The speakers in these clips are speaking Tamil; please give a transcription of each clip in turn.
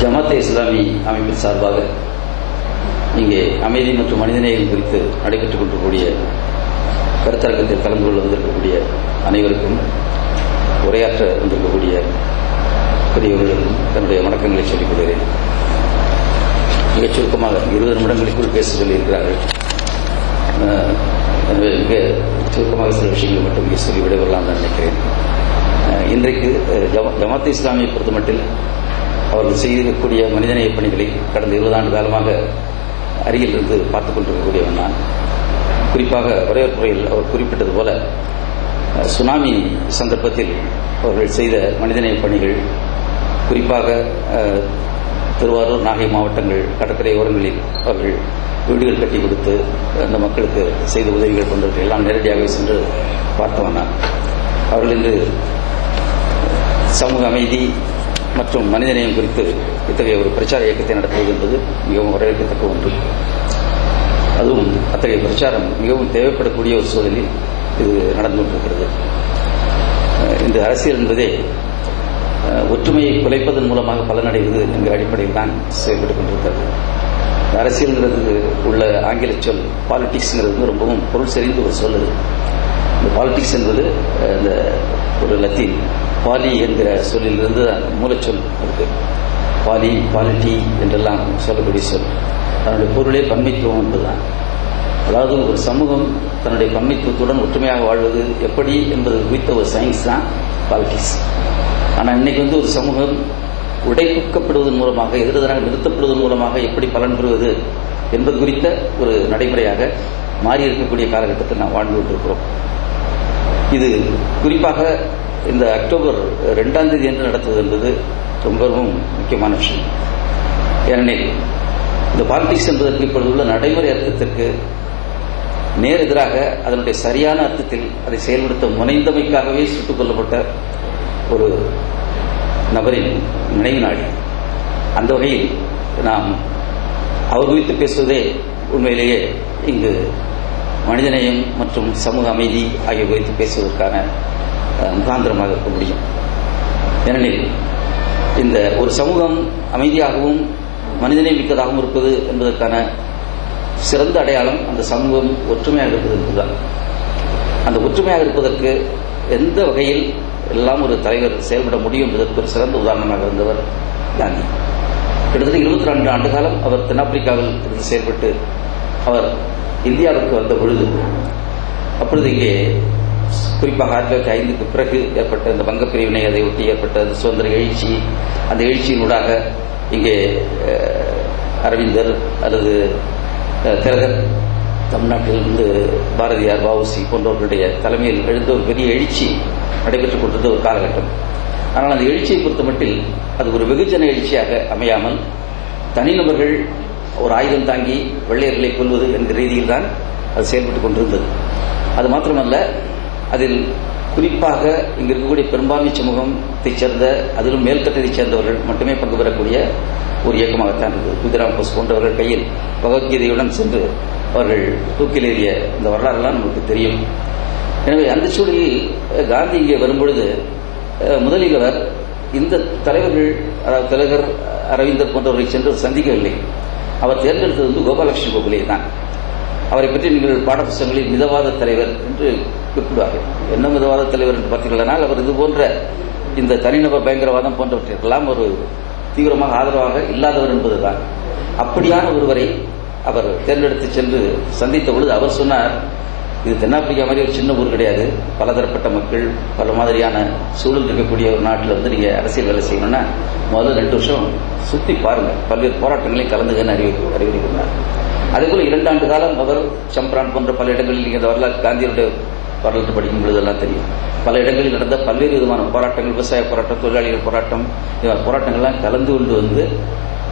ஜமாத்தே இஸ்லாமி அமைப்பின் சார்பாக இங்கே அமைதி மற்றும் மனிதநேயம் குறித்து நடைபெற்றுக் கொண்டிருக்கூடிய கருத்தரங்கத்தில் கலந்து கொள்ள வந்திருக்கக்கூடிய அனைவருக்கும் உரையாற்ற வந்திருக்கக்கூடிய பெரியவர்களுக்கும் தன்னுடைய வணக்கங்களை சொல்லிக் கொள்கிறேன். மிகச் சுருக்கமாக இருபது நிமிடங்களுக்குள் பேச சொல்லியிருக்கிறார்கள். எனவே மிக சுருக்கமாக சில விஷயங்கள் மட்டும் இங்கே சொல்லி விடைபெறலாம் தான் நினைக்கிறேன். இன்றைக்கு ஜமாத் இஸ்லாமியை பொறுத்தமட்டில் அவர்கள் செய்திருக்கக்கூடிய மனிதநேய பணிகளை கடந்த இருபது ஆண்டு காலமாக அருகில் இருந்து பார்த்துக் கொண்டிருக்கக்கூடியவன் நான். குறிப்பாக வரவேற்புரையில் அவர் குறிப்பிட்டது போல சுனாமி சந்தர்ப்பத்தில் அவர்கள் செய்த மனிதநேய பணிகள் குறிப்பாக திருவாரூர் நாகை மாவட்டங்கள் கடற்கரை ஓரங்களில் அவர்கள் வீடுகள் கட்டி கொடுத்து அந்த மக்களுக்கு செய்த உதவிகள் போன்றவற்றை எல்லாம் நேரடியாக சென்று பார்த்தவன் நான். அவர்கள் இன்று சமூக அமைதி மற்றும் மனிதநேயம் குறித்து இத்தகைய ஒரு பிரச்சார இயக்கத்தை நடத்துவது என்பது மிகவும் வரவேற்கத்தக்க ஒன்று. அதுவும் அத்தகைய பிரச்சாரம் மிகவும் தேவைப்படக்கூடிய ஒரு சூழலில் இது நடந்து கொண்டிருக்கிறது. இந்த அரசியல் என்பதே ஒற்றுமையை குலைப்பதன் மூலமாக பலனடைவது என்கிற அடிப்படையில் தான் செயல்பட்டுக் கொண்டிருக்கிறது. அரசியல்ங்கிறது உள்ள ஆங்கில சொல் பாலிடிக்ஸ்ங்கிறது வந்து ரொம்பவும் பொருள் செறிந்து ஒரு சொல் அது. இந்த பாலிடிக்ஸ் என்பது இந்த ஒரு லத்தீன் பாலி என்கிற சொல்லிலிருந்து மூலச்சொல் இருக்கு. பாலி பாலிட்டி என்றெல்லாம் சொல்லக்கூடிய சொல். தன்னுடைய பொருளே பன்மைத்துவம் என்பதுதான். அதாவது ஒரு சமூகம் தன்னுடைய பன்மைத்துவத்துடன் ஒற்றுமையாக வாழ்வது எப்படி என்பது குறித்த ஒரு சயின்ஸ் தான் பாலிட்டிஸ் ஆனால் இன்னைக்கு வந்து ஒரு சமூகம் உடைப்புக்கப்படுவதன் மூலமாக எதிரெதிராக நிறுத்தப்படுவதன் மூலமாக எப்படி பலன் பெறுவது என்பது குறித்த ஒரு நடைமுறையாக மாறி இருக்கக்கூடிய காலகட்டத்தில் நாம் வாழ்ந்து கொண்டிருக்கிறோம் இது குறிப்பாக இந்த அக்டோபர் ரெண்டாம் தேதி என்று நடத்துவது என்பது ரொம்பவும் முக்கியமான விஷயம். ஏனெனில் இந்த பாலிடிக்ஸ் என்பதற்கு இப்பொழுது உள்ள நடைமுறை அர்த்தத்திற்கு நேர் எதிராக அதனுடைய சரியான அர்த்தத்தில் அதை செயல்படுத்த முனைந்தமைக்காகவே சுட்டுக் கொல்லப்பட்ட ஒரு நபரின் நினைவு நாள். அந்த வகையில் நாம் அவர் குறித்து பேசுவதே உண்மையிலேயே இங்கு மனிதநேயம் மற்றும் சமூக அமைதி ஆகிய குறித்து பேசுவதற்கான முகாந்திரமாக இருக்க முடியும். ஏனெனில் இந்த ஒரு சமூகம் அமைதியாகவும் மனிதனை மிக்கதாகவும் இருப்பது என்பதற்கான சிறந்த அடையாளம் அந்த சமூகம் ஒற்றுமையாக இருப்பது என்பதுதான். அந்த ஒற்றுமையாக இருப்பதற்கு எந்த வகையில் எல்லாம் ஒரு தலைவர் செயல்பட முடியும் என்பதற்கு ஒரு சிறந்த உதாரணமாக இருந்தவர் காந்தி. கிட்டத்தட்ட இருபத்தி ரெண்டு ஆண்டு காலம் அவர் தென்னாப்பிரிக்காவில் இருந்து செயல்பட்டு அவர் இந்தியாவுக்கு வந்த பொழுது அப்பொழுது இங்கே குறிப்பாக ஆயிரத்தி தொள்ளாயிரத்தி ஐந்துக்கு பிறகு ஏற்பட்ட இந்த வங்க பிரிவினை அதை ஒட்டி ஏற்பட்ட அந்த சுதந்திர எழுச்சி அந்த எழுச்சியினூடாக இங்கே அரவிந்தர் அல்லது திலகர் தமிழ்நாட்டிலிருந்து பாரதியார் வஉசி போன்றவர்களுடைய தலைமையில் எழுந்த ஒரு பெரிய எழுச்சி நடைபெற்றுக் கொண்டிருந்த ஒரு காலகட்டம். ஆனால் அந்த எழுச்சியை பொறுத்தமட்டில் அது ஒரு வெகுஜன எழுச்சியாக அமையாமல் தனிநபர்கள் ஒரு ஆயுதம் தாங்கி வெள்ளையர்களை கொல்வது என்கிற ரீதியில் தான் அது செயல்பட்டுக் கொண்டிருந்தது. அது மாத்திரமல்ல அதில் குறிப்பாக இங்கு இருக்கக்கூடிய பெரும்பான்மை சமூகத்தை சேர்ந்த அதிலும் மேல்கட்டத்தைச் சேர்ந்தவர்கள் மட்டுமே பங்கு பெறக்கூடிய ஒரு இயக்கமாகத்தான் இருந்தது குதிராம் போஸ் போன்றவர்கள் கையில் பகவத்கீதையுடன் சென்று அவர்கள் தூக்கிலேறிய இந்த வரலாறுலாம் நமக்கு தெரியும். எனவே அந்த சூழலில் காந்தி இங்கே வரும்பொழுது முதலில் அவர் இந்த தலைவர்கள் அதாவது திலகர் அரவிந்தர் போன்றவர்களை சென்று சந்திக்கவில்லை. அவர் தேர்ந்தெடுத்தது வந்து கோபாலகிருஷ்ண கோகுலே தான். அவரை பற்றி நீங்கள் பாடப்புத்தகங்களில் மிதவாத தலைவர் என்று குறிப்பிடுவார்கள். என்ன மதவாத தலைவர் என்று பார்த்தீர்களானால் அவர் இது போன்ற இந்த தனிநபர் பயங்கரவாதம் போன்றவற்றிற்கெல்லாம் ஒரு தீவிரமாக ஆதரவாக இல்லாதவர் என்பதுதான். அப்படியான ஒருவரை அவர் தேர்ந்தெடுத்து சென்று சந்தித்த பொழுது அவர் சொன்னார் இது தென்னாப்பிரிக்கா மாதிரி ஒரு சின்ன ஊர் கிடையாது. பலதரப்பட்ட மக்கள் பல மாதிரியான சூழல் இருக்கக்கூடிய ஒரு நாட்டில் வந்து நீங்க அரசியல் வேலை செய்யணும்னா முதல்ல ரெண்டு வருஷம் சுத்தி பாருங்க. பல்வேறு போராட்டங்களையும் கலந்துகன்னு அறிவி அறிவுறுத்தினார் அதே போல இரண்டு ஆண்டு காலம் அவர் சம்பரான் போன்ற பல இடங்களில் நீங்கள் இந்த வரலாறு காந்தியுடைய வரலாற்று படிக்கும் பொழுதெல்லாம் தெரியும். பல இடங்களில் நடந்த பல்வேறு விதமான போராட்டங்கள் விவசாய போராட்டம் தொழிலாளிகள் போராட்டம் இந்த போராட்டங்கள்லாம் கலந்து கொண்டு வந்து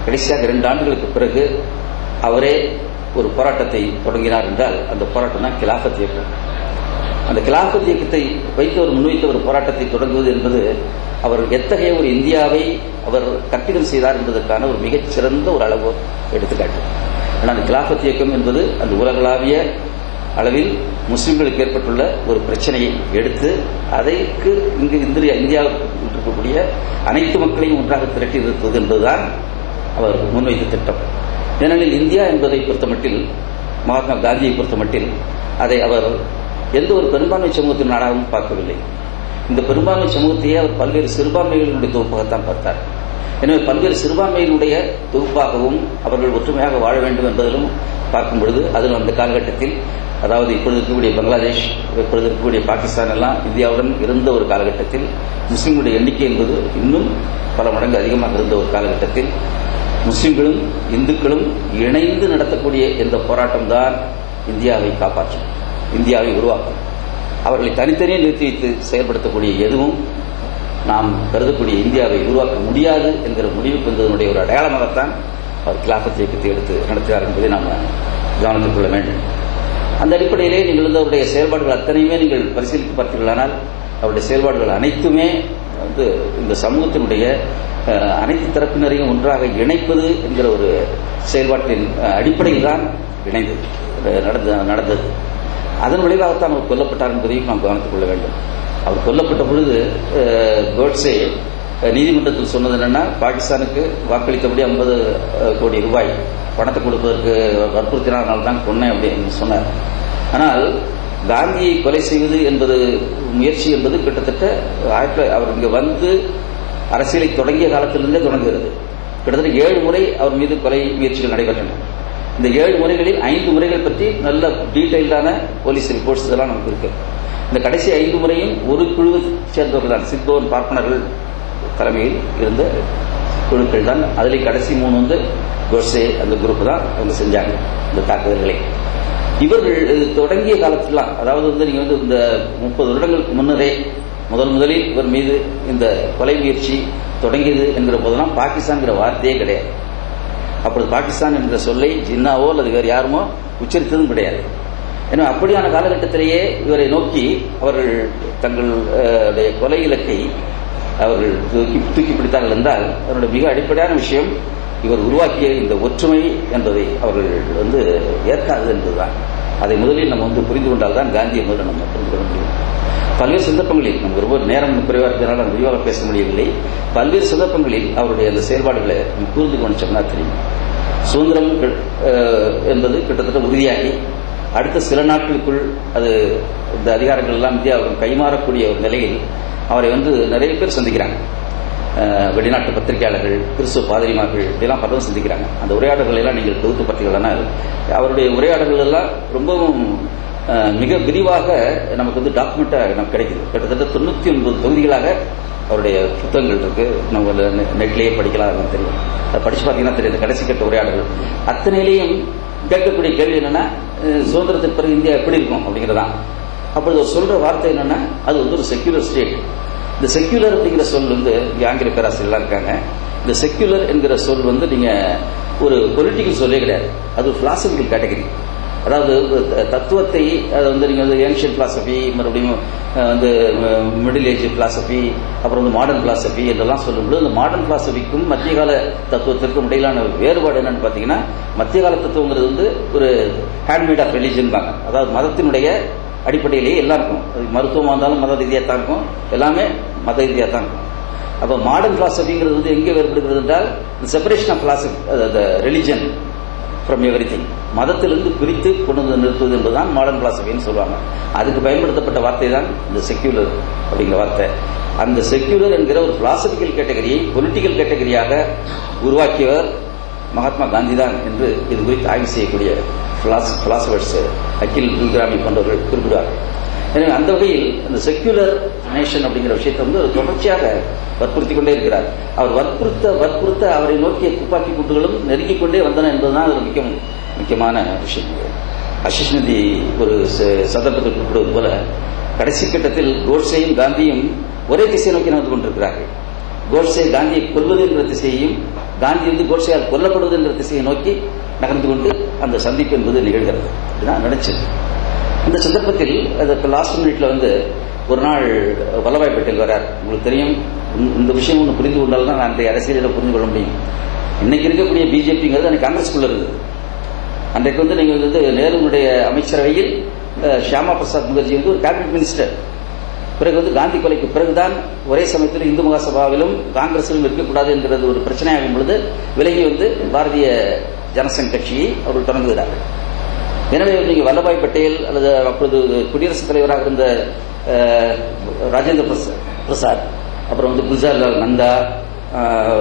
கடைசியாக இரண்டு ஆண்டுகளுக்கு பிறகு அவரே ஒரு போராட்டத்தை தொடங்கினார் என்றால் அந்த போராட்டம் தான் கிலாபத் இயக்கம். அந்த கிலாபத் இயக்கத்தை வைத்து அவர் முன்வைத்த ஒரு போராட்டத்தை தொடங்குவது என்பது அவர் எத்தகைய ஒரு இந்தியாவை அவர் கற்பிதம் செய்தார் என்பதற்கான ஒரு மிகச்சிறந்த ஒரு அளவு எடுத்துக்காட்டு. ஆனால் அந்த கிலாபத் இயக்கம் என்பது அந்த உலகளாவிய அளவில் முஸ்லிம்களுக்கு ஏற்பட்டுள்ள ஒரு பிரச்சனையை எடுத்து அதற்கு இங்கு இந்தியா இந்தியாவில் இருக்கக்கூடிய அனைத்து மக்களையும் ஒன்றாக திரட்டி நிறுத்துவது என்பதுதான் அவர் முன்வைத்த திட்டம். ஏனெனில் இந்தியா என்பதை பொறுத்தமட்டில் மகாத்மா காந்தியை பொறுத்தமட்டில் அதை அவர் எந்த ஒரு பெரும்பான்மை சமூகத்தின் நாடாகவும் பார்க்கவில்லை. இந்த பெரும்பான்மை சமூகத்தையே அவர் பல்வேறு சிறுபான்மைகளினுடைய தொகுப்பாகத்தான் பார்த்தார். எனவே பல்வேறு சிறுபான்மையினுடைய தொகுப்பாகவும் அவர்கள் ஒற்றுமையாக வாழ வேண்டும் என்பதிலும் பார்க்கும் பொழுது அதில் அந்த காலகட்டத்தில் அதாவது இப்பொழுது இருக்கக்கூடிய பங்களாதேஷ் இப்பொழுது இருக்கக்கூடிய பாகிஸ்தான் எல்லாம் இந்தியாவுடன் இருந்த ஒரு காலகட்டத்தில் முஸ்லீம்களுடைய எண்ணிக்கை என்பது இன்னும் பல மடங்கு அதிகமாக இருந்த ஒரு காலகட்டத்தில் முஸ்லீம்களும் இந்துக்களும் இணைந்து நடத்தக்கூடிய இந்த போராட்டம் தான் இந்தியாவை காப்பாற்றும் இந்தியாவை உருவாக்கும். அவர்களை தனித்தனியே நிறுத்தி வைத்து செயல்படுத்தக்கூடிய எதுவும் நாம் கருதக்கூடிய இந்தியாவை உருவாக்க முடியாது என்கிற முடிவுக்கு வந்ததனுடைய ஒரு அடையாளமாகத்தான் அவர் கிலாபத் இயக்கத்தை எடுத்து நடத்தினார் என்பதை நாம் கவனத்தில் கொள்ள வேண்டும். அந்த அடிப்படையிலே நீங்கள் வந்து அவருடைய செயல்பாடுகள் அத்தனையுமே நீங்கள் பரிசீலித்து பார்த்தீர்களானால் அவருடைய செயல்பாடுகள் அனைத்துமே வந்து இந்த சமூகத்தினுடைய அனைத்து தரப்பினரையும் ஒன்றாக இணைப்பது என்கிற ஒரு செயல்பாட்டின் அடிப்படையில் தான் இணைந்தது நடந்த நடந்தது. அதன் விளைவாகத்தான் அவர் கொல்லப்பட்டார் என்பதையும் நாம் கவனித்துக் கொள்ள வேண்டும். அவர் கொல்லப்பட்ட பொழுது கோட்ஸே நீதிமன்றத்தில் சொன்னது என்னன்னா பாகிஸ்தானுக்கு வாக்களித்தபடி ஐம்பது கோடி ரூபாய் பணத்தை கொடுப்பதற்கு வற்புறுத்தினால்தான் தான் கொன்னேன் அப்படின்னு சொன்னார். ஆனால் காந்தியை கொலை செய்வது என்பது முயற்சி என்பது கிட்டத்தட்ட ஆயிரத்தி அவர் இங்கே வந்து அரசியலை தொடங்கிய காலத்திலிருந்தே தொடங்குகிறது. கிட்டத்தட்ட ஏழு முறை அவர் மீது கொலை முயற்சிகள் நடைபெற்றன. இந்த ஏழு முறைகளில் ஐந்து முறைகள் பற்றி நல்ல டீட்டெயில்டான போலீஸ் ரிப்போர்ட்ஸ் இதெல்லாம் நமக்கு இருக்கு. இந்த கடைசி ஐந்து முறையும் ஒரு குழுவை சேர்ந்தவர்கள் தான் சித்தோன் பார்ப்பனர்கள் தலைமையில் இருந்த குழுக்கள் தான் அதில் கடைசி மூணு வந்து கோட்ஸே அந்த குரூப் தான் அவங்க செஞ்சாங்க இந்த தாக்குதல்களை. இவர்கள் தொடங்கிய காலத்திலாம் அதாவது வந்து நீங்க வந்து இந்த முப்பது வருடங்களுக்கு முன்னரே முதல் முதலில் இவர் மீது இந்த கொலை முயற்சி தொடங்கியது என்கிற போதெல்லாம் பாகிஸ்தான்ங்கிற வார்த்தையே கிடையாது. அப்பொழுது பாகிஸ்தான் என்ற சொல்லை ஜின்னாவோ அல்லது வேறு யாருமோ உச்சரித்ததும் கிடையாது. எனவே அப்படியான காலகட்டத்திலேயே இவரை நோக்கி அவர்கள் தங்கள் உடைய கொலை இலக்கை அவர்கள் தூக்கி தூக்கி பிடித்தார்கள் என்றால் அதனுடைய மிக அடிப்படையான விஷயம் இவர் உருவாக்கிய இந்த ஒற்றுமை என்பதை அவர்கள் வந்து ஏற்காதது என்பதுதான். அதை முதலில் நம்ம வந்து புரிந்து கொண்டால் தான் காந்தியை முதல் நம்ம புரிந்து கொள்ள முடியும். பல்வேறு சந்தர்ப்பங்களில் நம்ம ரொம்ப நேரம் குறைவாக இருக்கிறதுனால நம்ம விரிவாக பேச முடியவில்லை. பல்வேறு சந்தர்ப்பங்களில் அவருடைய அந்த செயல்பாடுகளை நம்ம கூர்ந்து கவனிச்சோம்னா தெரியும். சுதந்திரம் என்பது கிட்டத்தட்ட உறுதியாகி அடுத்த சில நாட்களுக்குள் அது இந்த அதிகாரங்கள் எல்லாம் இந்தியாவுக்கு கைமாறக்கூடிய ஒரு நிலையில் அவரை வந்து நிறைய பேர் சந்திக்கிறாங்க. வெளிநாட்டு பத்திரிகையாளர்கள் கிறிஸ்துவ பாதிரிமார்கள் இப்படிலாம் பலரும் சந்திக்கிறாங்க. அந்த உரையாடல்கள் எல்லாம் நீங்கள் தொகுத்து பார்த்தீர்களானால் அவருடைய உரையாடல்கள் எல்லாம் ரொம்பவும் மிக விரிவாக நமக்கு வந்து டாக்குமெண்ட்டாக நமக்கு கிடைக்குது. கிட்டத்தட்ட தொண்ணூற்றி ஒன்பது தொகுதிகளாக அவருடைய புத்தகங்கள் இருக்கு. நம்ம நெட்லேயே படிக்கலாம் அதெல்லாம் தெரியும். அதை படிச்சு பார்த்தீங்கன்னா தெரியும் கடைசி கட்ட உரையாடல்கள். அத்தனையிலையும் கேட்கக்கூடிய கேள்வி என்னன்னா அஹ், சுதந்திரத்திற்கு பிறகு இந்தியா எப்படி இருக்கும் அப்படிங்கிறதான். அப்படி அவர் சொல்ற வார்த்தை என்னன்னா அது வந்து ஒரு செக்யூலர் ஸ்டேட் இந்த செக்யூலர் அப்படிங்கிற சொல் வந்து இங்க ஆங்கில பேராசிரியர்லாம் இருக்காங்க. இந்த செக்யூலர் என்கிற சொல் வந்து நீங்க ஒரு பொலிட்டிக்கல் சொல்லே கிடையாது. அது பிலாசபிக்கல் கேட்டகரி அதாவது தத்துவத்தை அது வந்து நீங்க வந்து ஏன்ஷியன் பிலாசபி மறுபடியும் வந்து மிடில் ஏஜ் பிலாசபி அப்புறம் வந்து மாடர்ன் பிலாசபி இதெல்லாம் சொல்லும்போது இந்த மாடர்ன் பிலாசபிக்கும் மத்திய கால தத்துவத்திற்கும் இடையிலான வேறுபாடு என்னன்னு பார்த்தீங்கன்னா மத்திய கால தத்துவங்கிறது வந்து ஒரு ஹேண்ட்மேட் ஆஃப் ரிலிஜன் தாங்க அதாவது மதத்தினுடைய அடிப்படையிலேயே எல்லாம் இருக்கும் மருத்துவமாக இருந்தாலும் மத ரீதியாக தான் இருக்கும். எல்லாமே மத இந்தியா தான். அப்போ மாடர்ன் பிலாசபிங்கிறது வந்து எங்கே வேறுபடுகிறது என்றால் இந்த separation of philosophy the religion from everything மதத்திலிருந்து பிரித்து கொண்டு வந்து நிறுத்துவது என்பதுதான் மாடர்ன் பிலாசபின்னு சொல்லுவாங்க. அதுக்கு பயன்படுத்தப்பட்ட வார்த்தை தான் இந்த செக்யூலர் அப்படிங்கிற வார்த்தை. அந்த செக்யூலர் என்கிற ஒரு பிலாசபிக்கல் கேட்டகரியை பொலிட்டிக்கல் கேட்டகரியாக உருவாக்கியவர் மகாத்மா காந்தி தான் என்று இது குறித்து ஆய்வு செய்யக்கூடிய பிலாசபர்ஸ் அகில் குல்கிராமி போன்றவர்கள் குறிப்பிடுவார்கள். எனவே அந்த வகையில் அந்த செக்யூலர் நேஷன் அப்படிங்கிற விஷயத்தை வந்து அவர் தொடர்ச்சியாக வற்புறுத்தி கொண்டே இருக்கிறார். அவர் வற்புறுத்த வற்புறுத்த அவரை நோக்கிய துப்பாக்கி கூட்டுகளும் நெருங்கிக் கொண்டே வந்தன என்பதுதான் அதில் மிக முக்கியமான விஷயம். அஷிஷ் நதி ஒரு ச- சந்தர்ப்பத்தில் குறிப்பிடுவது போல கடைசி கட்டத்தில் கோட்சேயும் காந்தியும் ஒரே திசையை நோக்கி நடந்து கொண்டிருக்கிறார்கள். கோட்சே காந்தியை கொல்வது என்ற திசையையும் காந்தி வந்து கோட்சேயால் கொல்லப்படுவது என்ற திசையை நோக்கி நகர்ந்து கொண்டு அந்த சந்திப்பு என்பது நிகழ்கிறது. இதுதான் நினைச்சது. இந்த சந்தர்ப்பத்தில் லாஸ்ட் மினிட்ல வந்து ஒரு நாள் வல்லபாய் பட்டேல் வரார் உங்களுக்கு தெரியும் இந்த- விஷயம் ஒன்று புரிந்து கொண்டால் தான் நான் அன்றைய அரசியலில் புரிந்து கொள்ள முடியும். இன்னைக்கு இருக்கக்கூடிய பிஜேபிங்கிறது அன்னைக்கு காங்கிரஸ்குள்ள இருக்குது. அன்றைக்கு வந்து நீங்கள் வந்து நேருனுடைய அமைச்சரவையில் ஷியாமா பிரசாத் முகர்ஜி வந்து ஒரு கேபினட் மினிஸ்டர் பிறகு வந்து காந்தி கொலைக்கு பிறகுதான் ஒரே சமயத்தில் இந்து மகாசபாவிலும் காங்கிரஸிலும் இருக்கக்கூடாது என்கிறது ஒரு பிரச்சனையாகும் பொழுது விலகி வந்து பாரதிய ஜனசங் கட்சியை அவர்கள் தொடங்குகிறார்கள். எனவே நீங்க வல்லபாய் பட்டேல் அல்லது அப்பொழுது குடியரசுத் தலைவராக இருந்த ராஜேந்திர பிரசா- பிரசாத் அப்புறம் வந்து குல்ஜார்லால் நந்தா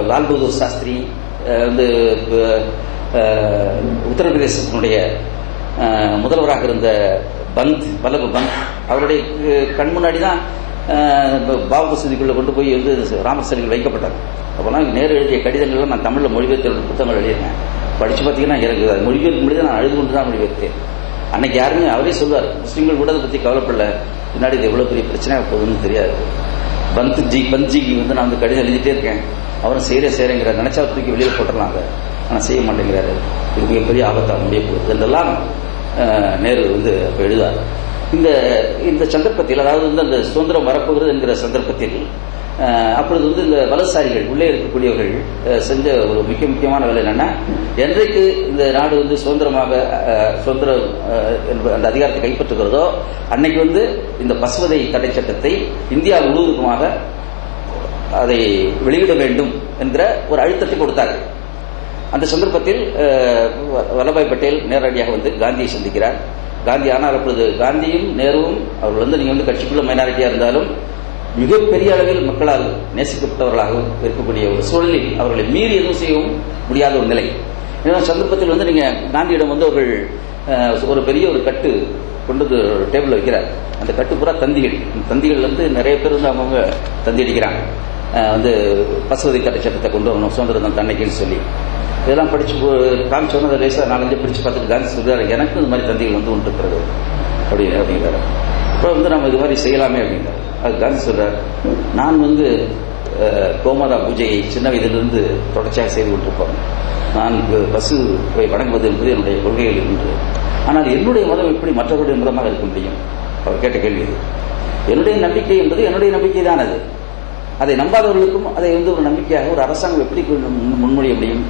லால் பகதூர் சாஸ்திரி வந்து உத்தரப்பிரதேசத்தினுடைய முதல்வராக இருந்த பந்த் வல்லப பந்த் அவருடைய கண் முன்னாடி தான் பாபு மசூதிக்குள்ள கொண்டு போய் வந்து ராமர் சிலைகள் வைக்கப்பட்டார். அப்போலாம் நேரு எழுதிய கடிதங்கள்லாம் நான் தமிழில் மொழிபெயர்த்து புத்தகங்கள் எழுதியிருக்கேன். படிச்சு பார்த்தீங்கன்னா எனக்கு அது மொழிபெயர்க்க முடியாது நான் அழுது கொண்டு தான் மொழிபெயர்த்தேன். அன்னைக்கு யாருமே அவரே சொல்வார் முஸ்லீம்கள் கூட அதை பற்றி கவலைப்படல. பின்னாடி இது எவ்வளோ பெரிய பிரச்சனை போகுதுன்னு தெரியாது. பந்த் ஜி பந்த்ஜிக்கு வந்து நான் வந்து கடிதம் எழுதிட்டே இருக்கேன். அவரும் செய்கிற செய்கிறேங்கிற நினைச்சா தூக்கி வெளியில் போட்டுடலாங்க. ஆனால் செய்ய மாட்டேங்கிறாரு. இது மிகப்பெரிய ஆபத்தாக முடிய போகுது. இதெல்லாம் நேரு வந்து அப்போ எழுதார். இந்த இந்த சந்தர்ப்பத்தில் அதாவது வந்து அந்த சுதந்திரம் வரப்போகிறது என்கிற சந்தர்ப்பத்தில் அப்பொழுது வந்து இந்த வலதுசாரிகள் உள்ளே இருக்கக்கூடியவர்கள் செஞ்ச ஒரு மிக முக்கியமான வேலை என்னன்னா என்றைக்கு இந்த நாடு வந்து சுதந்திரமாக சுதந்திரம் அந்த அதிகாரத்தை கைப்பற்றுகிறதோ அன்னைக்கு வந்து இந்த பசுவதை தடை சட்டத்தை இந்தியா முழுவதுமாக அதை வெளியிட வேண்டும் என்கிற ஒரு அழுத்தத்தை கொடுத்தார்கள் அந்த சந்தர்ப்பத்தில் வ- வல்லபாய் பட்டேல் நேரடியாக வந்து காந்தியை சந்திக்கிறார். காந்தி ஆனால் அப்பொழுது காந்தியும் நேருவும் அவர்கள் வந்து நீங்க வந்து கட்சிக்குள்ள மைனாரிட்டியா இருந்தாலும் மிகப்பெரிய அளவில் மக்களால் நேசிக்கப்பட்டவர்களாகவும் இருக்கக்கூடிய ஒரு சூழலில் அவர்களை மீறி எதுவும் செய்யவும் முடியாத ஒரு நிலை. இந்த சந்தர்ப்பத்தில் வந்து நீங்க காந்தியிடம் வந்து அவர்கள் ஒரு பெரிய ஒரு கட்டு கொண்டு வந்து டேபிள் வைக்கிறார். அந்த கட்டு பூரா தந்திகள். இந்த தந்திகள் வந்து நிறைய பேர் வந்து அவங்க தந்தி அடிக்கிறாங்க. வந்து பசுவதி கட்ட சட்டத்தை கொண்டு வரணும் சுதந்திரம் தன்னைக்குன்னு சொல்லி. இதெல்லாம் படிச்சு போ- காமிச்ச உடனே லேசாக நாலஞ்சு படிச்சு பார்த்துட்டு காந்தி சொல்றாரு எனக்கு இந்த மாதிரி தந்திகள் வந்து ஒன்று இருக்கிறது அப்படின்னு அப்படிங்கிறாரு. அப்புறம் வந்து நம்ம இது மாதிரி செய்யலாமே அப்படிங்கிறார். அதுதான் சொல்கிறார் சொல்றார். நான் வந்து கோமாதா பூஜையை சின்ன வயதிலிருந்து தொடர்ச்சியாக செய்து கொண்டிருப்போம். நான் பசுவை வணங்குவது என்பது என்னுடைய கொள்கைகள் என்று. ஆனால் என்னுடைய மதம் எப்படி மற்றவருடைய மதமாக இருக்க முடியும்? அவர் கேட்ட கேள்வி என்னுடைய நம்பிக்கை என்பது என்னுடைய நம்பிக்கை தான் அது. அதை நம்பாதவர்களுக்கும் அதை வந்து ஒரு நம்பிக்கையாக ஒரு அரசாங்கம் எப்படி முன்மொழிய முடியும்?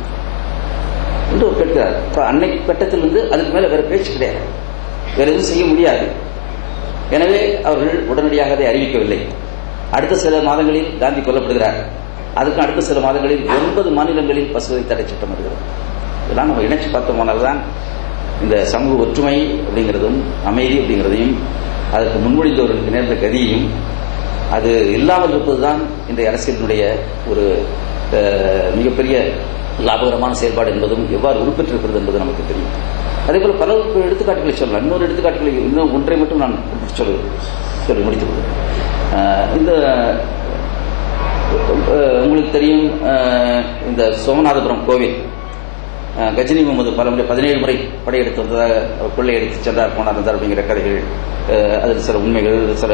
என்று கேட்கிறார். அன்னைக்கு கட்டத்திலிருந்து அதுக்கு மேல வேற பேச்சு கிடையாது. வேற எதுவும் செய்ய முடியாது. எனவே அவர்கள் உடனடியாக அதை அறிவிக்கவில்லை. அடுத்த சில மாதங்களில் காந்தி கொல்லப்படுகிறார். அதுக்கு அடுத்த சில மாதங்களில் ஒன்பது மாநிலங்களில் பசுவதை தடை சட்டம் வருகிறது. இதெல்லாம் நம்ம இணைச்சு பார்த்தோம் போனால்தான் இந்த சமூக ஒற்றுமை அப்படிங்கிறதும் அமைதி அப்படிங்கிறதையும் அதற்கு முன்மொழிந்தவர்களுக்கு நேர்ந்த கதியையும் அது இல்லாமல் இருப்பதுதான் இந்த அரசியலினுடைய ஒரு மிகப்பெரிய லாபகரமான செயல்பாடு என்பதும் எவ்வாறு உருப்பெற்றிருக்கிறது என்பது நமக்கு தெரியும். அதே போல பல எடுத்துக்காட்டுகளை சொல்லலாம். இன்னொரு எடுத்துக்காட்டுகளை இன்னும் ஒன்றை மட்டும் நான் சொல்லு சொல்லி முடித்துக் கொள்கிறேன். இந்த உங்களுக்கு தெரியும் இந்த சோமநாதபுரம் கோவில். கஜினி முகமது பல முறை பதினேழு முறை படையெடுத்து வந்ததாக கொள்ளையடித்து சென்றார் போனார் இருந்தார் அப்படிங்கிற கதைகள். அதில் சில உண்மைகள் சில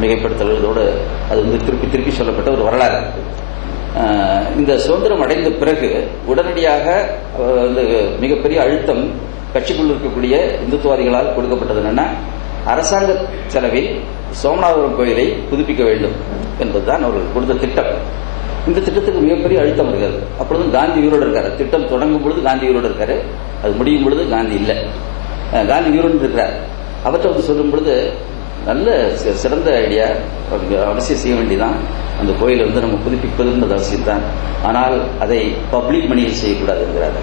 மிகைப்படுத்தல்களோடு அது வந்து திருப்பி திருப்பி சொல்லப்பட்ட ஒரு வரலாறு. இந்த சுதந்திரம் அடைந்த பிறகு உடனடியாக வந்து மிகப்பெரிய அழுத்தம் கட்சிக்குள் இருக்கக்கூடிய இந்துத்துவாதிகளால் கொடுக்கப்பட்டது என்னன்னா அரசாங்க செலவில் சோமநாதபுரம் கோயிலை புதுப்பிக்க வேண்டும் என்பதுதான் அவர்கள் கொடுத்த திட்டம். இந்த திட்டத்துக்கு மிகப்பெரிய அழுத்தம் வருகிறது. அப்பொழுது காந்தி உயிரோடு இருக்காரு. திட்டம் தொடங்கும் பொழுது காந்தி உயிரோடு இருக்காரு. அது முடியும் பொழுது காந்தி இல்லை. காந்தி உயிரோடு இருக்கிறார். அவற்றை வந்து சொல்லும் பொழுது நல்ல சிறந்த ஐடியா அவசியம் செய்ய வேண்டிதான் அந்த கோயிலை வந்து நம்ம புதுப்பிப்பதுன்றது அவசியம் தான் ஆனால் அதை பப்ளிக் மணியில் செய்யக்கூடாது என்கிறார்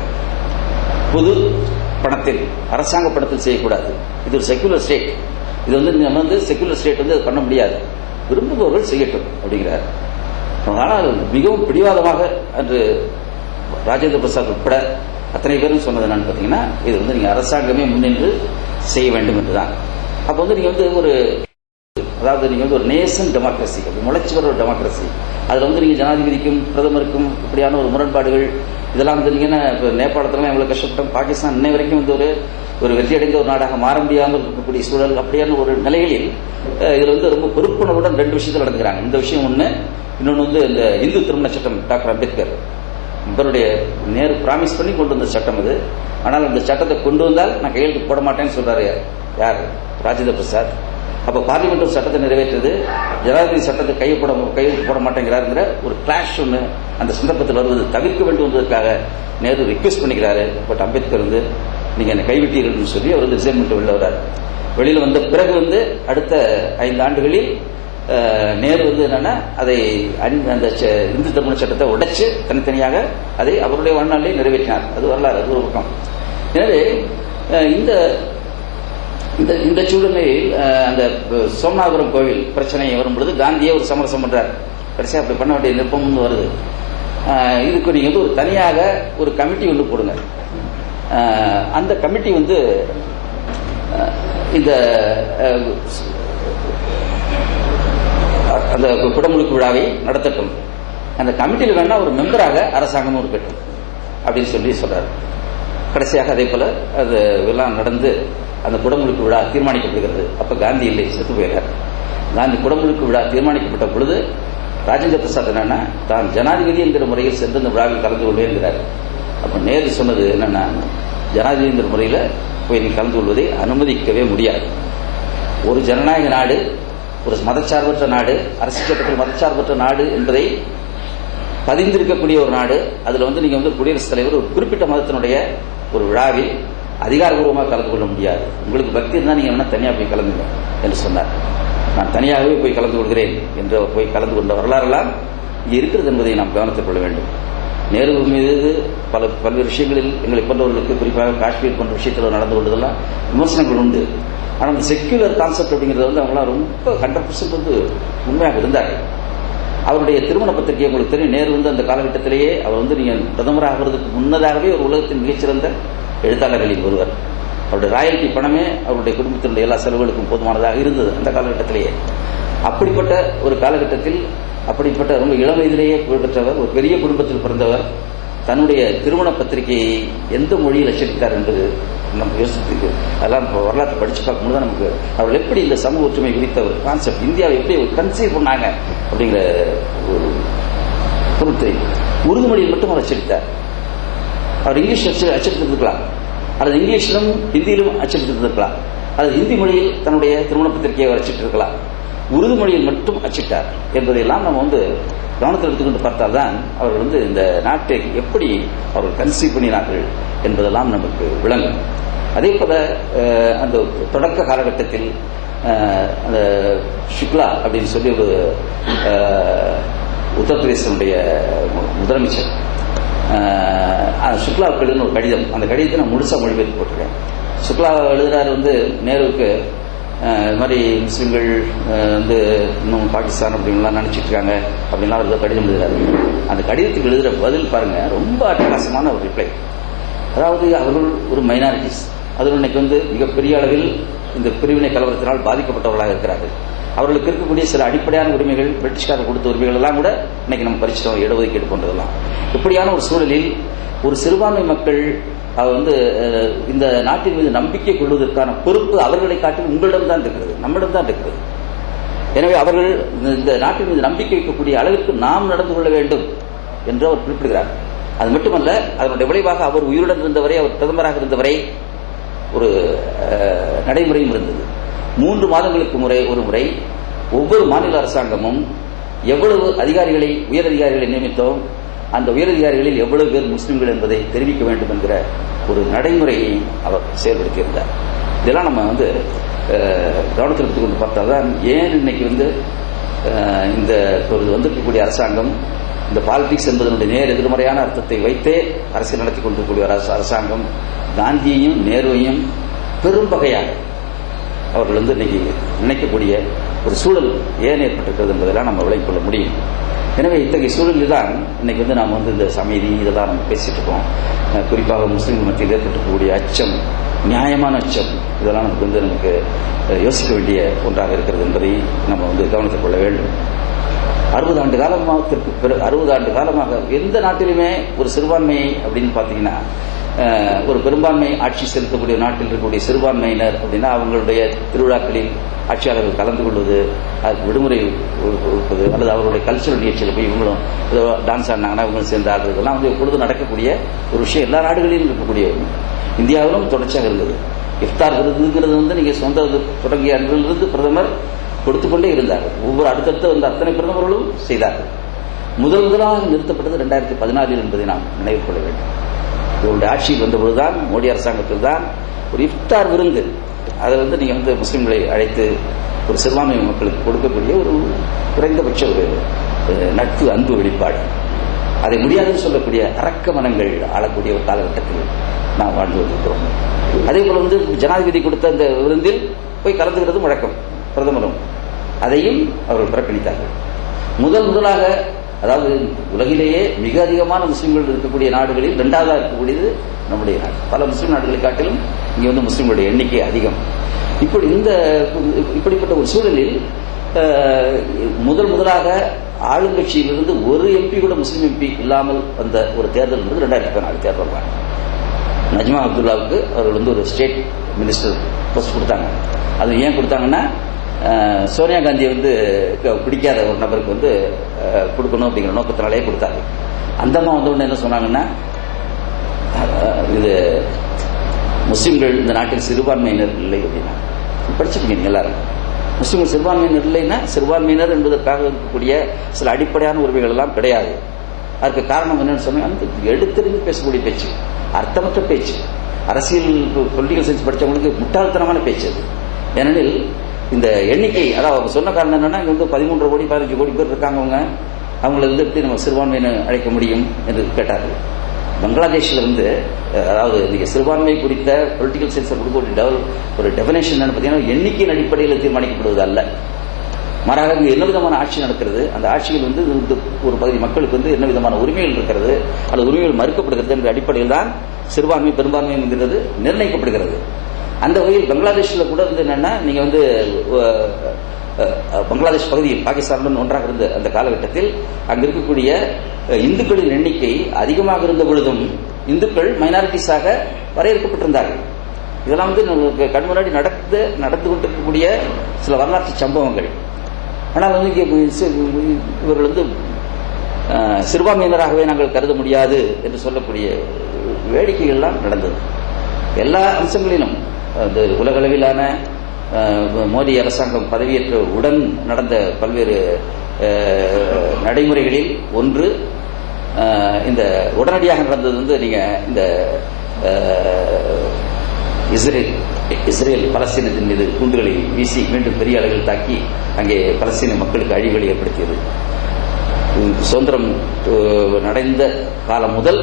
பொது பணத்தில் அரசாங்க பணத்தில் செய்யக்கூடாது. இது ஒரு செக்குலர் ஸ்டேட் இது வந்து நம்ம வந்து செக்குலர் ஸ்டேட் வந்து அது பண்ண முடியாது. விரும்புபவர்கள் செய்யட்டும் அப்படிங்கிறார். ஆனால் மிகவும் பிடிவாதமாக அன்று ராஜேந்திர பிரசாத் உட்பட அத்தனை பேரும் சொன்னது என்னன்னு பார்த்தீங்கன்னா இது வந்து நீங்க அரசாங்கமே முன்னின்று செய்ய வேண்டும் என்றுதான். அப்போ வந்து நீங்க வந்து ஒரு அதாவது நீங்க வந்து ஒரு நேசன் டெமோக்ரஸி அப்படி முளைச்சி வர ஒரு டெமோக்ரஸி அதுல வந்து நீங்க ஜனாதிபதிக்கும் பிரதமருக்கும் இப்படியான ஒரு முரண்பாடுகள் இதெல்லாம் வந்து இப்போ என்ன இப்ப நேபாளத்துல எவ்வளவு கஷ்டப்பட்டோம். பாகிஸ்தான் இன்னை வரைக்கும் வந்து ஒரு ஒரு வெற்றியடைந்த ஒரு நாடாக மாற முடியாமல் இருக்கக்கூடிய சூழல் அப்படியான ஒரு நிலைகளில் இதில் இதுல வந்து ரொம்ப பொறுப்புணர்வுடன் ரெண்டு விஷயத்தில் நடந்துக்கிறாங்க. இந்த விஷயம் ஒண்ணு இன்னொன்று வந்து இந்த இந்து திருமண சட்டம் டாக்டர் அம்பேத்கர். இவருடைய நேரு ப்ராமிஸ் பண்ணி கொண்டு வந்த சட்டம் அது. ஆனால் அந்த சட்டத்தை கொண்டு வந்தால் நான் கையெழுத்து போட மாட்டேன்னு சொல்றாரு யார்? ராஜேந்திர பிரசாத். அப்ப பார்லிமெண்ட் சட்டத்தை நிறைவேற்றது. ஜனாதிபதி சட்டத்தை கையை கைவிட்டு கையெழுத்து போட மாட்டேங்கிறாருங்கிற ஒரு கிளாஷ் ஒன்று அந்த சந்தர்ப்பத்தில் வருவது தவிர்க்க வேண்டும் என்பதற்காக நேரு ரிக்வெஸ்ட் பண்ணிக்கிறாரு. பட் அம்பேத்கர் வந்து நீங்க என்னை கைவிட்டீர்கள்னு சொல்லி அவர் வந்து ரிசைன்மெண்ட் வெளில வர்றாரு. வெளியில் வந்த பிறகு வந்து அடுத்த ஐந்து ஆண்டுகளில் நேரு வந்து என்னன்னா அதை அந்த ச- இந்து தமிழ் சட்டத்தை உடைச்சு தனித்தனியாக அதை அவருடைய வாழ்நாளிலே நிறைவேற்றினார். அது வரலாறு அது ஒரு பக்கம். எனவே இந்த இந்த இந்த சூழ்நிலையில் அந்த சோமநாதபுரம் கோவில் பிரச்சனை வரும் பொழுது காந்தியே ஒரு சமரசம் பண்றார். கடைசியாக அப்படி பண்ண வேண்டிய நிர்பந்தம் வருது. இதுக்கு நீங்க வந்து ஒரு தனியாக ஒரு கமிட்டி ஒன்று போடுங்க. அந்த கமிட்டி வந்து இந்த அந்த குடமுழுக்கு விழாவை நடத்தட்டும். அந்த கமிட்டியில் வேணா ஒரு மெம்பராக அரசாங்கமும் இருக்கட்டும். அப்படின்னு சொல்லி சொல்றாரு. கடைசியாக அதே போல அது எல்லாம் நடந்து அந்த குடமுழுக்கு விழா தீர்மானிக்கப்படுகிறது. அப்ப காந்தி இல்லை செத்து போயிறார் காந்தி குடமுழுக்கு விழா தீர்மானிக்கப்பட்ட பொழுது ராஜேந்திர பிரசாத் என்னன்னா தான் ஜனாதிபதி என்கிற முறையில் சென்றந்த விழாவில் கலந்து கொள்வேங்கிறார் அப்ப நேரு சொன்னது என்னன்னா ஜனாதிபதி என்கிற முறையில் போய் நீ கலந்து கொள்வதை அனுமதிக்கவே முடியாது. ஒரு ஜனநாயக நாடு ஒரு மதச்சார்பற்ற நாடு அரசியல் சட்டத்தில் மதச்சார்பற்ற நாடு என்பதை பதிந்திருக்கக்கூடிய ஒரு நாடு அதுல வந்து நீங்க வந்து குடியரசுத் தலைவர் ஒரு குறிப்பிட்ட மதத்தினுடைய ஒரு விழாவில் அதிகாரபூர்வமாக கலந்து கொள்ள முடியாது. உங்களுக்கு பக்தி இருந்தால் நீங்க வேணால் தனியாக போய் கலந்துங்க என்று சொன்னார். நான் தனியாகவே போய் கலந்து கொள்கிறேன் என்று அவர் போய் கலந்து கொண்ட வரலாறுலாம் இங்கே இருக்கிறது என்பதை நாம் கவனத்தில் கொள்ள வேண்டும். நேரு மீது பல பல்வேறு விஷயங்களில் எங்களை போன்றவர்களுக்கு குறிப்பாக காஷ்மீர் போன்ற விஷயத்தில் நடந்து கொண்டதெல்லாம் விமர்சனங்கள் உண்டு. ஆனால் அந்த செக்யூலர் கான்செப்ட் அப்படிங்கிறது வந்து அவங்களாம் ரொம்ப ஹண்ட்ரட் பர்சன்ட் வந்து உண்மையாக இருந்தார்கள். அவருடைய திருமண பத்திரிகை உங்களுக்கு தெரியும். நேரு வந்து அந்த காலகட்டத்திலேயே அவர் வந்து நீங்கள் பிரதமர் ஆகிறதுக்கு முன்னதாகவே ஒரு உலகத்தின் மிகச்சிறந்த எழுத்தாளர்களில் ஒருவர். அவருடைய ராயல்டி பணமே அவருடைய குடும்பத்தினுடைய எல்லா செலவுகளுக்கும் போதுமானதாக இருந்தது அந்த காலகட்டத்திலேயே. அப்படிப்பட்ட ஒரு காலகட்டத்தில் அப்படிப்பட்ட ரொம்ப இளம் வயதிலேயே புகழ் பெற்றவர் ஒரு பெரிய குடும்பத்தில் பிறந்தவர் தன்னுடைய திருமண பத்திரிகையை எந்த மொழியில் அச்சடித்தார் என்பது நம்ம யோசித்துக்கு அதெல்லாம் இப்போ வரலாற்றை படிச்சு பார்க்கும்போது தான் நமக்கு அவர்கள் எப்படி இந்த சமூக ஒற்றுமை குறித்த ஒரு கான்செப்ட் இந்தியாவை எப்படி ஒரு கன்சீவ் பண்ணாங்க அப்படிங்கிற ஒரு பொருத்தை உருது மொழியில் மட்டும் அவர் அச்சடித்தார் அவர் இங்கிலீஷ் அச்சு அச்சடித்திருக்கலாம் அல்லது இங்கிலீஷிலும் ஹிந்தியிலும் அச்சடித்திருக்கலாம் அல்லது ஹிந்தி மொழியில் தன்னுடைய திருமண பத்திரிகையை அச்சிட்டிருக்கலாம் உருது மொழியில் மட்டும் அச்சிட்டார் என்பதையெல்லாம் நம்ம வந்து கவனத்தில் எடுத்துக்கொண்டு பார்த்தால்தான் அவர்கள் வந்து இந்த நாட்டை எப்படி அவர்கள் கன்சீவ் பண்ணினார்கள் என்பதெல்லாம் நமக்கு விளங்கும். அதே போல அந்த தொடக்க காலகட்டத்தில் அந்த சுக்லா அப்படின்னு சொல்லி ஒரு உத்தரப்பிரதேசனுடைய முதலமைச்சர் சுக்லாவுக்கு எழுதுன ஒரு கடிதம். அந்த கடிதத்தை நான் முழுசா மொழிபெயர்த்து போட்டிருக்கேன். சுக்லா எழுதுறாரு வந்து நேருவுக்கு இது மாதிரி முஸ்லீம்கள் வந்து இன்னும் பாகிஸ்தான் அப்படின்லாம் நினச்சிட்டு இருக்காங்க. அப்படின்லாம் அவர் கடிதம் எழுதுறாரு. அந்த கடிதத்துக்கு எழுதுற பதில் பாருங்க. ரொம்ப அட்டகாசமான ஒரு ரிப்ளை அதாவது அவர்கள் ஒரு மைனாரிட்டிஸ் அதில் இன்னைக்கு வந்து மிகப்பெரிய அளவில் இந்த பிரிவினை கலவரத்தினால் பாதிக்கப்பட்டவர்களாக இருக்கிறார்கள். அவர்களுக்கு இருக்கக்கூடிய சில அடிப்படையான உரிமைகள் பிரிட்டிஷ்காரர் கொடுத்த உரிமைகள் எல்லாம் கூட இன்னைக்கு நம்ம பறிச்சிட்டோம் இடஒதுக்கீடு போன்றதெல்லாம் இப்படியான ஒரு சூழலில் ஒரு சிறுபான்மை மக்கள் அவர் வந்து இந்த நாட்டின் மீது நம்பிக்கை கொள்வதற்கான பொறுப்பு அவர்களை காட்டி உங்களிடம் தான் இருக்கிறது நம்மிடம் தான் இருக்கிறது. எனவே அவர்கள் இந்த- இந்த நாட்டின் மீது நம்பிக்கை வைக்கக்கூடிய அளவிற்கு நாம் நடந்து கொள்ள வேண்டும் என்று அவர் குறிப்பிடுகிறார். அது மட்டுமல்ல அதனுடைய விளைவாக அவர் உயிருடன் இருந்தவரை அவர் பிரதமராக இருந்தவரை ஒரு நடைமுறையும் இருந்தது. மூன்று மாதங்களுக்கு முறை ஒரு முறை ஒவ்வொரு மாநில அரசாங்கமும் எவ்வளவு அதிகாரிகளை உயர் அதிகாரிகளை நியமித்தோம் அந்த உயர் அதிகாரிகளில் எவ்வளவு பேர் முஸ்லிம்கள் என்பதை தெரிவிக்க வேண்டும் என்கிற ஒரு நடைமுறையை அவர் செயல்படுத்தியிருந்தார். இதெல்லாம் நம்ம வந்து கவனத்தில் எடுத்துக்கொண்டு பார்த்தால்தான் ஏன் இன்னைக்கு வந்து இந்த ஒரு வந்திருக்கக்கூடிய அரசாங்கம் இந்த பாலிடிக்ஸ் என்பதனுடைய நேர் எதிர்மறையான அர்த்தத்தை வைத்தே அரசியல் நடத்தி கொண்டிருக்கக்கூடிய அரசு- அரசாங்கம் காந்தியையும் நேருவையும் பெரும் வகையாக அவர்கள் வந்து இன்னைக்கு நினைக்கக்கூடிய ஒரு சூழல் ஏன் ஏற்பட்டிருக்கிறது என்பதெல்லாம் நம்ம விளங்கிக் கொள்ள முடியும். எனவே இத்தகைய சூழலில் தான் இன்னைக்கு வந்து நாம் வந்து இந்த சமைதி இதெல்லாம் நம்ம பேசிட்டு இருக்கோம். குறிப்பாக முஸ்லீம் மத்தியில் ஏற்பட்டிருக்கக்கூடிய அச்சம் நியாயமான அச்சம் இதெல்லாம் நமக்கு வந்து நமக்கு யோசிக்க வேண்டிய ஒன்றாக இருக்கிறது என்பதை நம்ம வந்து கவனத்தில் கொள்ள வேண்டும். அறுபது ஆண்டு காலமாகத்திற்கு பிறகு அறுபது ஆண்டு காலமாக எந்த நாட்டிலுமே ஒரு சிறுபான்மை அப்படின்னு பார்த்தீங்கன்னா ஒரு பெரும்பான்மை ஆட்சி செலுத்தக்கூடிய நாட்டில் இருக்கக்கூடிய சிறுபான்மையினர் அப்படின்னா அவங்களுடைய திருவிழாக்களில் ஆட்சியாளர்கள் கலந்து கொள்வது அதுக்கு விடுமுறை கொடுப்பது அல்லது அவர்களுடைய கல்ச்சுரல் நிகழ்ச்சியில் போய் இவங்களும் ஏதோ டான்ஸ் ஆடினாங்கன்னா இவங்களும் சேர்ந்து ஆடுறது. இதெல்லாம் வந்து எப்பொழுதும் நடக்கக்கூடிய ஒரு விஷயம் எல்லா நாடுகளிலும் இருக்கக்கூடிய இந்தியாவிலும் தொடர்ச்சியாக இருந்தது. இஃப்தார் விருதுங்கிறது வந்து நீங்க சொந்த தொடங்கிய அன்றிலிருந்து பிரதமர் கொடுத்து கொண்டே இருந்தார். ஒவ்வொரு அடுத்தடுத்து வந்த அத்தனை பிரதமர்களும் செய்தார்கள். முதல் முதலாக நிறுத்தப்பட்டது ரெண்டாயிரத்தி பதினாலில் என்பதை நாம் நினைவு கொள்ள வேண்டும். இவருடைய ஆட்சியில் வந்தபொழுதுதான் மோடி அரசாங்கத்தில் தான் ஒரு இஃப்தார் விருந்து. அதில் வந்து நீங்கள் வந்து முஸ்லீம்களை அழைத்து ஒரு சிறுபான்மை மக்களுக்கு கொடுக்கக்கூடிய ஒரு குறைந்தபட்ச ஒரு நட்பு அன்பு வெளிப்பாடு. அதை முடியாதுன்னு சொல்லக்கூடிய அரக்க மனங்கள் ஆளக்கூடிய ஒரு காலகட்டத்தில் நாம் வாழ்ந்து வந்திருக்கிறோம். அதே போல வந்து ஜனாதிபதி கொடுத்த அந்த விருந்தில் போய் கலந்துகிறது வழக்கம் பிரதமரும். அதையும் அவர்கள் புறக்கணித்தார்கள். முதல் முதலாக அதாவது உலகிலேயே மிக அதிகமான முஸ்லீம்கள் இருக்கக்கூடிய நாடுகளில் இரண்டாவதாக இருக்கக்கூடியது நம்முடைய நாடு. பல முஸ்லீம் நாடுகளை காட்டிலும் இங்கே வந்து முஸ்லீம்களுடைய எண்ணிக்கை அதிகம். இப்படி இந்த இப்படிப்பட்ட ஒரு சூழலில் முதல் முதலாக ஆளுங்கட்சியிலிருந்து ஒரு எம்பி கூட முஸ்லீம் எம்பி இல்லாமல் வந்த ஒரு தேர்தல் என்பது ரெண்டாயிரத்தி பதினாலு தேர்தல் தான். நஜ்மா அப்துல்லாவுக்கு அவர்கள் வந்து ஒரு ஸ்டேட் மினிஸ்டர் போஸ்ட் கொடுத்தாங்க. அது ஏன் கொடுத்தாங்கன்னா சோனியா காந்தியை வந்து க- பிடிக்காத ஒரு நபருக்கு வந்து கொடுக்கணும் அப்படிங்கிற நோக்கத்தினாலே கொடுத்தாங்க அந்த அம்மா வந்த என்ன சொன்னாங்கன்னா இது முஸ்லீம்கள் இந்த நாட்டில் சிறுபான்மையினர் இல்லை அப்படின்னா படிச்சிருக்கீங்க எல்லாரும். முஸ்லீம்கள் சிறுபான்மையினர் இல்லைன்னா சிறுபான்மையினர் என்பதற்காக இருக்கக்கூடிய சில அடிப்படையான உரிமைகள் எல்லாம் கிடையாது. அதுக்கு காரணம் என்னன்னு சொன்னா எடுத்திருந்து எடுத்தறிந்து பேசக்கூடிய பேச்சு அர்த்தமற்ற பேச்சு. அரசியல் பொலிட்டிக்கல் சயின்ஸ் படித்தவங்களுக்கு முட்டாள்தனமான பேச்சு அது. ஏனெனில் இந்த எண்ணிக்கை அதாவது அவங்க சொன்ன காரணம் என்னன்னா இங்க வந்து பதிமூன்று கோடி பதினஞ்சு கோடி பேர் இருக்காங்க அவங்க. அவங்களை வந்து எப்படி நம்ம சிறுபான்மையினர் அழைக்க முடியும் என்று கேட்டார்கள். பங்களாதேஷில் இருந்து அதாவது நீங்க சிறுபான்மை குறித்த பொலிட்டிக்கல் சயின்ஸ் ஒரு டெவலப் ஒரு டெபினேஷன் என்னன்னு பார்த்தீங்கன்னா எண்ணிக்கையின் அடிப்படையில் தீர்மானிக்கப்படுவது அல்ல. மாறாக இங்கு என்ன விதமான ஆட்சி நடக்கிறது? அந்த ஆட்சியில் வந்து ஒரு பகுதி மக்களுக்கு வந்து என்ன விதமான உரிமைகள் இருக்கிறது? அந்த உரிமைகள் மறுக்கப்படுகிறது என்ற அடிப்படையில் தான் சிறுபான்மை பெரும்பான்மை என்கிறது நிர்ணயிக்கப்படுகிறது. அந்த வகையில் பங்களாதேஷ்ல கூட வந்து என்னன்னா நீங்க வந்து பங்களாதேஷ் பகுதியில் பாகிஸ்தானுடன் ஒன்றாக இருந்த அந்த காலகட்டத்தில் அங்க இருக்கக்கூடிய இந்துக்களின் எண்ணிக்கை அதிகமாக இருந்த பொழுதும் இந்துக்கள் மைனாரிட்டிஸாக வரையறுக்கப்பட்டிருந்தார்கள். இதெல்லாம் வந்து நமக்கு கண் முன்னாடி நடந்து நடந்து கொண்டிருக்கக்கூடிய சில வரலாற்று சம்பவங்கள். ஆனால் வந்து இவர்கள் வந்து சிறுபான்மையினராகவே நாங்கள் கருத முடியாது என்று சொல்லக்கூடிய வேடிக்கைகள்லாம் நடந்தது. எல்லா அம்சங்களிலும் இந்த உலகளவிலான மோடி அரசாங்கம் பதவியேற்ற உடன் நடந்த பல்வேறு நடைமுறைகளில் ஒன்று. இந்த உடனடியாக நடந்தது வந்து நீங்க இந்த இஸ்ரேல் இஸ்ரேல் பலஸ்தீனத்தின் மீது குண்டுகளை வீசி மீண்டும் பெரிய அளவில் தாக்கி அங்கே பலஸ்தீன மக்களுக்கு அழிவுகளை ஏற்படுத்தியது. சுதந்திரம் நடைந்த காலம் முதல்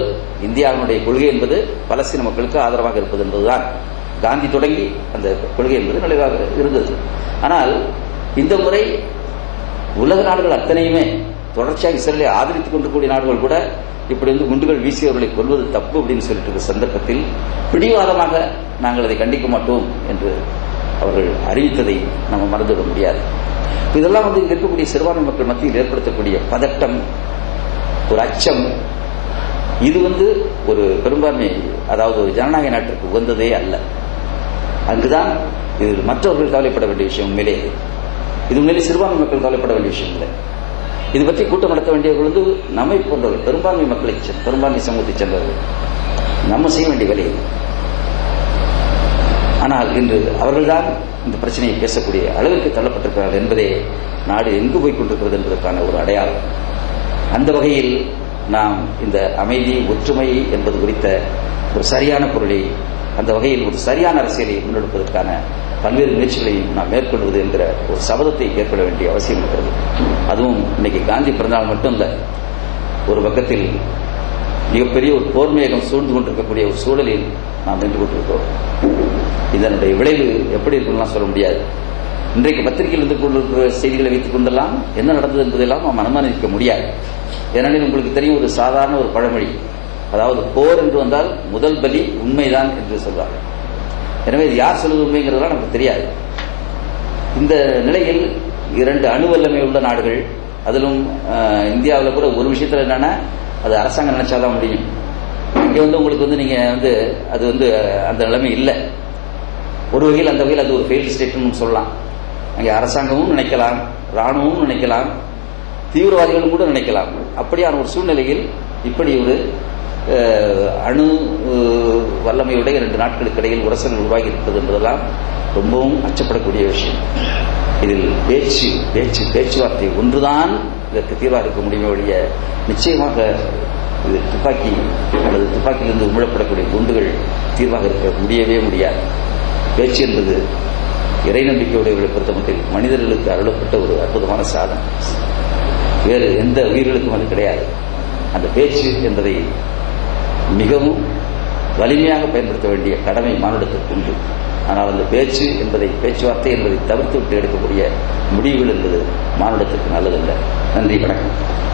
இந்தியாவினுடைய கொள்கை என்பது பலஸ்தீன மக்களுக்கு ஆதரவாக இருப்பது என்பதுதான். காந்தி தொடங்கி அந்த கொள்கை என்பது நிலைவாக இருந்தது. ஆனால் இந்த முறை உலக நாடுகள் அத்தனையுமே தொடர்ச்சியாக இஸ்ரேலை ஆதரித்துக் கொண்டிருக்கூடிய நாடுகள் கூட இப்படி வந்து குண்டுகள் வீசியவர்களை கொல்வது தப்பு அப்படின்னு சொல்லிட்டு இருக்க சந்தர்ப்பத்தில் பிடிவாதமாக நாங்கள் அதை கண்டிக்க மாட்டோம் என்று அவர்கள் அறிவித்ததை நம்ம மறந்துவிட முடியாது. இதெல்லாம் வந்து இருக்கக்கூடிய சிறுபான்மை மக்கள் மத்தியில் ஏற்படுத்தக்கூடிய பதட்டம் ஒரு அச்சம் இது வந்து ஒரு பெரும்பான்மை அதாவது ஒரு ஜனநாயக நாட்டிற்கு உகந்ததே அல்ல. அங்குதான் இது மற்றவர்கள் கவலைப்பட வேண்டிய விஷயம் உண்மையிலே. இது. உண்மையிலே சிறுபான்மை மக்கள் கவலைப்பட வேண்டிய விஷயம் இல்லை. இது பற்றி கூட்டம் நடத்த வேண்டியவர்கள் வந்து நம்மை போன்றவர்கள் பெரும்பான்மை மக்களை பெரும்பான்மை சமூகத்தைச் சேர்ந்தவர்கள் நம்ம செய்ய வேண்டிய வேலை ஆனால் இன்று அவர்கள்தான் இந்த பிரச்சனையை பேசக்கூடிய அளவிற்கு தள்ளப்பட்டிருக்கிறார்கள் என்பதே நாடு எங்கு போய் கொண்டிருக்கிறது என்பதற்கான ஒரு அடையாளம். அந்த வகையில் நாம் இந்த அமைதி ஒற்றுமை என்பது குறித்த ஒரு சரியான பொருளை அந்த வகையில் ஒரு சரியான அரசியலை முன்னெடுப்பதற்கான பல்வேறு முயற்சிகளையும் நாம் மேற்கொள்வது என்கிற ஒரு சபதத்தை ஏற்பட வேண்டிய அவசியம் இருக்கிறது. அதுவும் இன்னைக்கு காந்தி பிறந்தநாள் மட்டும் இல்லை ஒரு பக்கத்தில் மிகப்பெரிய ஒரு போர் மேகம் சூழ்ந்து கொண்டிருக்கக்கூடிய ஒரு சூழலில் நாம் நின்று கொண்டிருக்கிறோம். இதனுடைய விளைவு எப்படி இருக்கும்லாம் சொல்ல முடியாது. இன்றைக்கு பத்திரிகையில் இருந்து கொண்டிருக்கிற செய்திகளை வைத்துக் கொண்டெல்லாம் என்ன நடந்தது என்பதெல்லாம் நாம் அனுமானிக்க முடியாது. ஏனெனில் உங்களுக்கு தெரியும் ஒரு சாதாரண ஒரு பழமொழி அதாவது போர் என்று வந்தால் முதல் பலி உண்மைதான் என்று சொல்வார்கள் எனவே இது யார் சொல்வது உண்மைங்கிறதுலாம் நமக்கு தெரியாது. இந்த நிலையில் இரண்டு அணு வல்லமை உள்ள நாடுகள் அதிலும் இந்தியாவில் கூட ஒரு விஷயத்தில் என்னன்னா அது அரசாங்கம் நினைச்சாதான் முடியும். இங்கே வந்து உங்களுக்கு வந்து நீங்க வந்து அது வந்து அந்த நிலைமை இல்லை. ஒரு வகையில் அந்த வகையில் அது ஒரு ஃபெயில் ஸ்டேட்னு சொல்லலாம். அங்கே அரசாங்கமும் நினைக்கலாம் ராணுவமும் நினைக்கலாம் தீவிரவாதிகளும் கூட நினைக்கலாம். அப்படியான ஒரு சூழ்நிலையில் இப்படி ஒரு அணு வல்லமையுடைய இரண்டு நாட்களுக்கு இடையில் உரசல் உருவாகி இருப்பது என்பதெல்லாம் ரொம்பவும் அச்சப்படக்கூடிய விஷயம். இதில் பேச்சு பேச்சு பேச்சுவார்த்தை ஒன்றுதான் இதற்கு தீர்வாக இருக்க முடியுமே ஒழிய நிச்சயமாக இது துப்பாக்கி அல்லது துப்பாக்கியிலிருந்து உமிழப்படக்கூடிய குண்டுகள் தீர்வாக இருக்க முடியவே முடியாது. பேச்சு என்பது இறை நம்பிக்கையுடையவர்களை பொறுத்தமட்டில் மனிதர்களுக்கு அருளப்பட்ட ஒரு அற்புதமான சாதனம். வேறு எந்த உயிர்களுக்கும் அது கிடையாது. அந்த பேச்சு என்பதை மிகவும் வலிமையாக பயன்படுத்த வேண்டிய கடமை மானுடத்திற்கு உண்டு. ஆனால் அந்த பேச்சு என்பதை பேச்சுவார்த்தை என்பதை தவிர்த்து விட்டு எடுக்கக்கூடிய முடிவுகள் என்பது மானுடத்திற்கு நல்லதல்ல. நன்றி வணக்கம்.